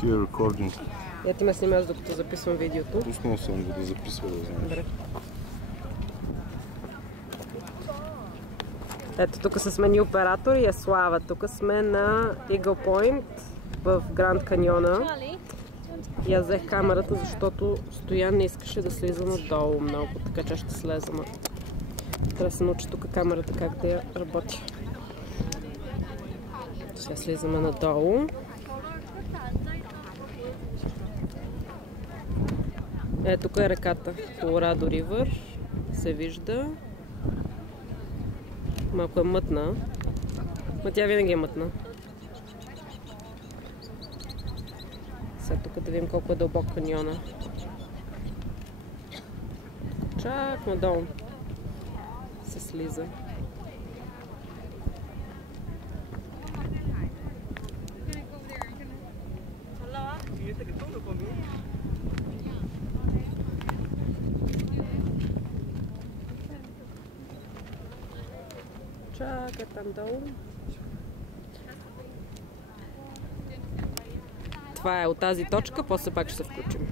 Си е рекординг. Я ти ме снимаш докато записвам видеото. Пуснал съм го да записва, да знаеш. Добре. Ето, тук са смени оператор и е Слава. Тук сме на Eagle Point в Гранд Каньона. И аз взех камерата, защото Стоян не искаше да слиза надолу много, така че ще слезам. Трябва да се научи тук камерата как да я работи. Сега слизаме надолу. Тук е реката Колорадо Ривър. Се вижда. Малко е мътна. Но тя винаги е мътна. Сега тук да видим колко е дълбок каньона. Чак надолу се слиза. Чак е там долу. Това е от тази точка, после пак ще се включим.